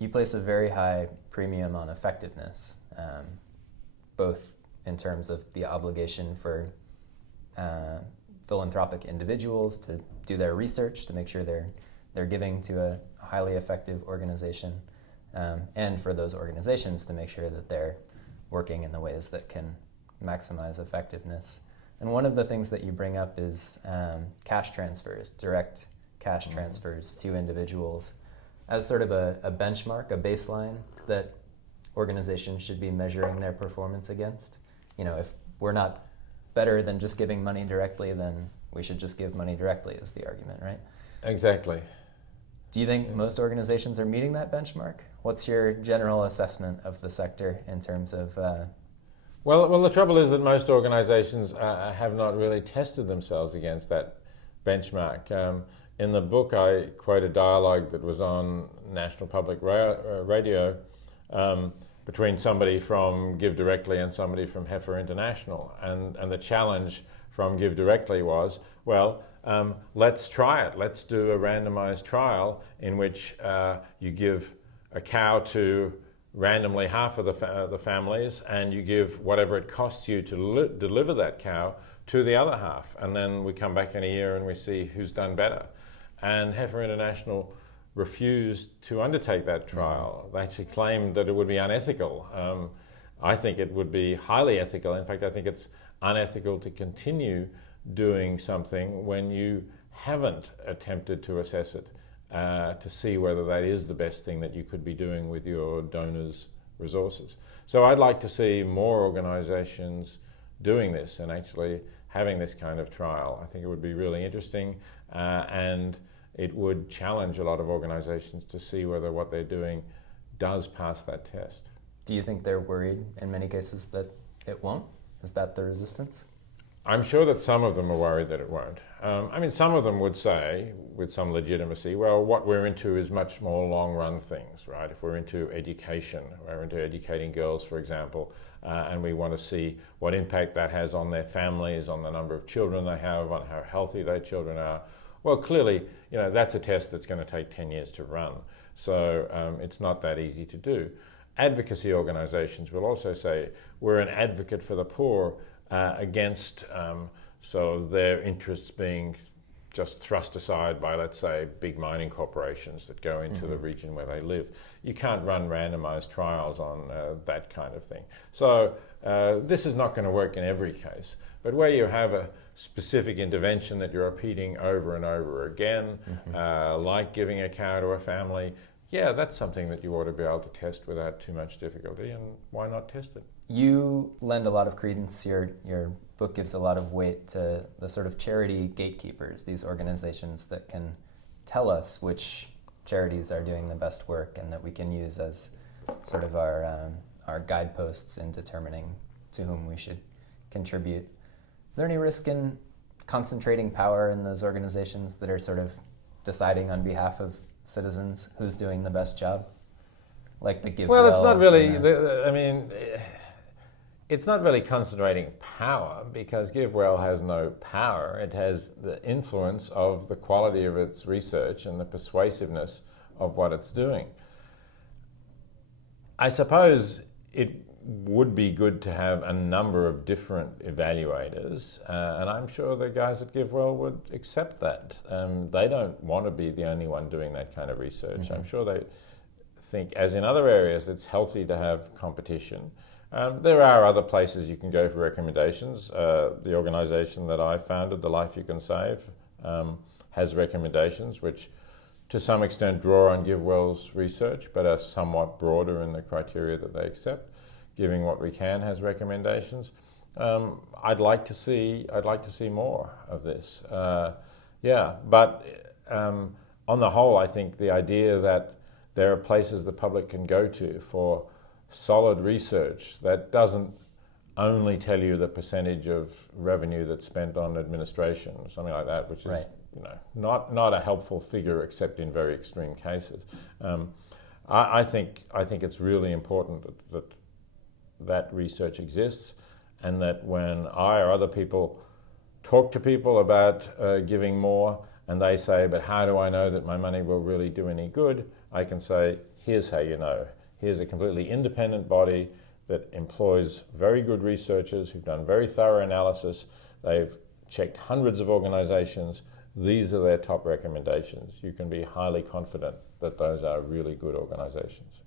you place a very high premium on effectiveness, both in terms of the obligation for philanthropic individuals to do their research to make sure they're giving to a highly effective organization, and for those organizations to make sure that they're working in the ways that can maximize effectiveness. And one of the things that you bring up is cash transfers, direct cash transfers to individuals as sort of a benchmark, a baseline that organizations should be measuring their performance against. You know, if we're not better than just giving money directly, then we should just give money directly is the argument, right? Exactly. Do you think most organizations are meeting that benchmark? What's your general assessment of the sector in terms of... Well, the trouble is that most organizations have not really tested themselves against that benchmark. In the book, I quote a dialogue that was on National Public Radio between somebody from Give Directly and somebody from Heifer International. And the challenge from Give Directly was, well, let's try it. Let's do a randomized trial in which you give a cow to randomly half of the families, and you give whatever it costs you to deliver that cow to the other half. And then we come back in a year and we see who's done better. And Heifer International refused to undertake that trial. They actually claimed that it would be unethical. I think it would be highly ethical. In fact, I think it's unethical to continue doing something when you haven't attempted to assess it, to see whether that is the best thing that you could be doing with your donors' resources. So I'd like to see more organizations doing this and actually having this kind of trial. I think it would be really interesting, and it would challenge a lot of organizations to see whether what they're doing does pass that test. Do you think they're worried in many cases that it won't? Is that the resistance? I'm sure that some of them are worried that it won't. I mean, some of them would say, with some legitimacy, well, what we're into is much more long-run things, right? If we're into education, we're into educating girls, for example, and we want to see what impact that has on their families, on the number of children they have, on how healthy their children are. Well, clearly, you know, that's a test that's going to take 10 years to run. So it's not that easy to do. Advocacy organizations will also say, we're an advocate for the poor against so their interests being just thrust aside by, let's say, big mining corporations that go into the region where they live. You can't run randomized trials on that kind of thing. So this is not going to work in every case, but where you have a specific intervention that you're repeating over and over again, like giving a cow to a family, yeah, that's something that you ought to be able to test without too much difficulty, and why not test it? You lend a lot of credence, your book gives a lot of weight to the sort of charity gatekeepers, these organizations that can tell us which charities are doing the best work and that we can use as sort of our guideposts in determining to whom we should contribute. Is there any risk in concentrating power in those organizations that are sort of deciding on behalf of citizens who's doing the best job? Like the Give Well, it's not really, it's not really concentrating power, because GiveWell has no power. It has the influence of the quality of its research and the persuasiveness of what it's doing. I suppose it would be good to have a number of different evaluators, and I'm sure the guys at GiveWell would accept that. They don't want to be the only one doing that kind of research. I'm sure they think, as in other areas, it's healthy to have competition. There are other places you can go for recommendations. The organisation that I founded, The Life You Can Save, has recommendations which to some extent draw on GiveWell's research, but are somewhat broader in the criteria that they accept. Giving What We Can has recommendations. I'd like to see more of this. But on the whole, I think the idea that there are places the public can go to for solid research that doesn't only tell you the percentage of revenue that's spent on administration or something like that, which is not a helpful figure except in very extreme cases. I think it's really important that research exists, and that when I or other people talk to people about giving more, and they say, but how do I know that my money will really do any good? I can say, here's how you know. Here's a completely independent body that employs very good researchers who've done very thorough analysis. They've checked hundreds of organizations. These are their top recommendations. You can be highly confident that those are really good organizations.